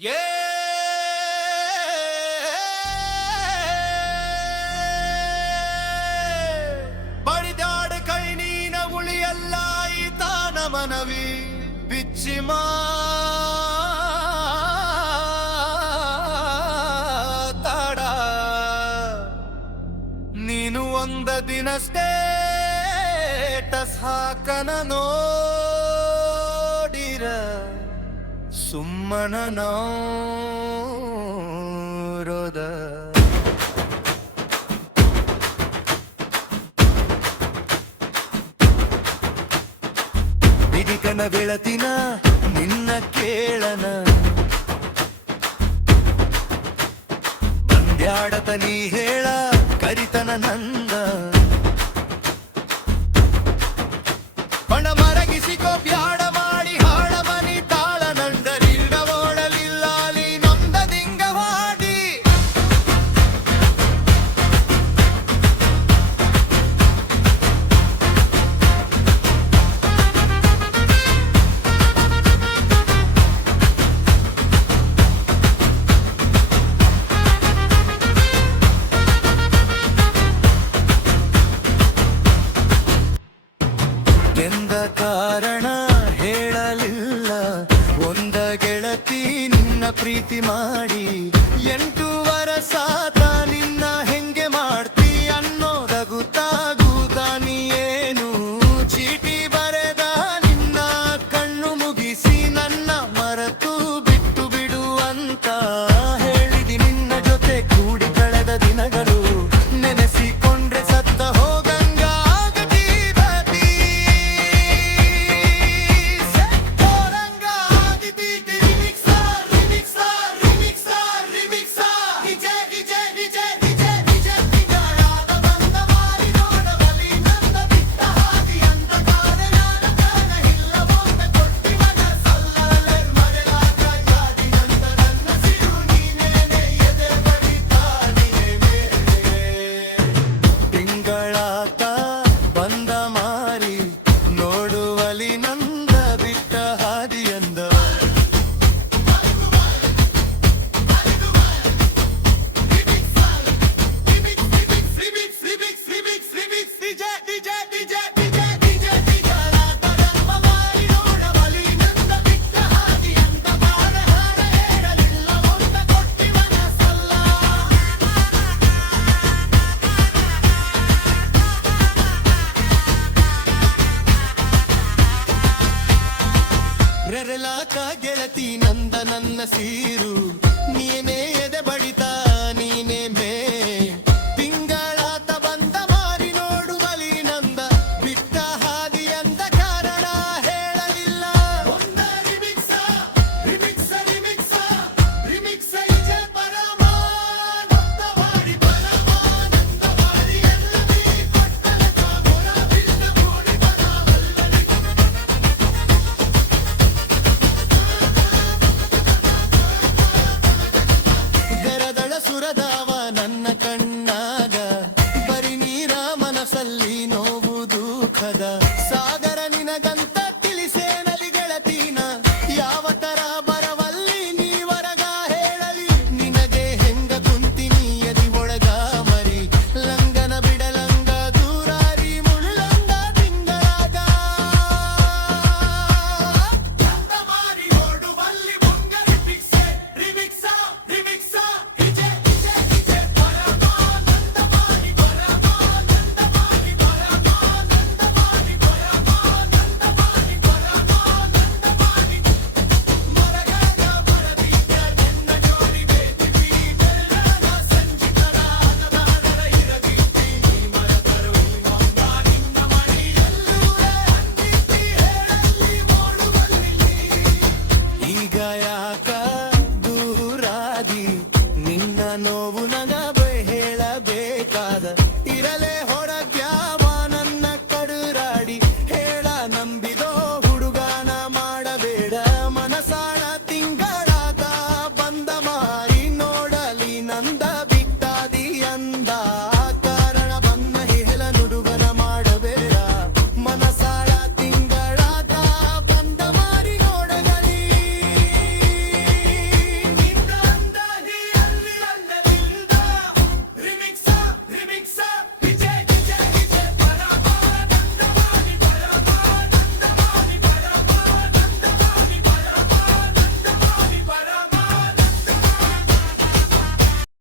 ಏ ಬಡಿದಾಡ ಕೈ ನೀನ ಉಳಿಯಲ್ಲ ಈತಾನ ಮನವಿ ಬಿಚ್ಚಿ ಮಾತಾಡ ನೀನು ಒಂದ ದಿನ ಸ್ಟೇಟಸ್ ಹಾಕನ ನೋಡಿರ ಸುಮ್ಮನ ನೋರೋದ ಬಿಡಿಕನ ಬೆಳತಿನ ನಿನ್ನ ಕೇಳನ ಬಂದ್ಯಾಡತ ನೀ ಹೇಳ ಕರಿತನ ನಂದ ಬಣ ಮರಗಿಸಿಕೋ ಬ್ಯಾಡ ಮಾಡಿ ಹಾಳ ಮನಿ ತಾಳ ನಂದರಿಲ್ಲ ಓಡಲಿಲ್ಲ ನೀ ನೊಂದ ದಿಂಗವಾಡಿ ಎಂದ ಕಾರಣ ಹೇಳಲಿಲ್ಲ ಒಂದ ಗೆಳತಿ ನಿನ್ನ ಪ್ರೀತಿ ಮಾಡಿ 8 ವರ್ಷ ನಿನ್ನ ಹೆಂಗೆ ಮಾಡ್ತಿ ಅನ್ನೋದಗುತ್ತಾಗೂದ ನೀ ಏನು ಚೀಟಿ ಬರೆದ ನಿನ್ನ ಕಣ್ಣು ಮುಗಿಸಿ ನನ್ನ ಮರೆತು ಬಿಟ್ಟು ಬಿಡು ಅಂತ ಹೇಳಿದಿ ನಿನ್ನ ಜೊತೆ ಕೂಡಿ ಕಳೆದ ದಿನಗಳು ನೆನೆಸಿಕೊಂಡ್ರೆ ಸತ್ತ ಹೋಗಂಗ ಆಗತಿ ಬದಿ ಸೆಟ್ಟೋರಂಗ ಆದಿತಿ remixer remixer remixer remixer DJ DJ DJ DJ DJ ನಿಜಾಯಾದ ಬಂದ ಮಾರಿ ನೋಡಬಲಿ ನನ್ನ ಬಿಟ್ಟ ಹಾದಿ ಅಂತ ಕಾದೆ ನಾನು ಕಾನ ಇಲ್ಲ ಒಮ್ಮೆ ಕೊಟ್ಟಿ ಮನಸ್ಸಲ್ಲೇ ಮರೆಯಾಗ ಯಾದಿ ಅಂತ ನನ್ನ ಸಿರು ನೀನೇನೆ ಎದೆ ಬಡಿತಾ ನೀನೇ ತಿಂಗಳಾತ ಬಂದ ಮಾರಿ ನೋಡುವಲಿ ನಂದ ಬಿಟ್ಟ ಹಾದಿಯಂದ ಗೆಳತಿ ನಂದ ನನ್ನ ಸೀರು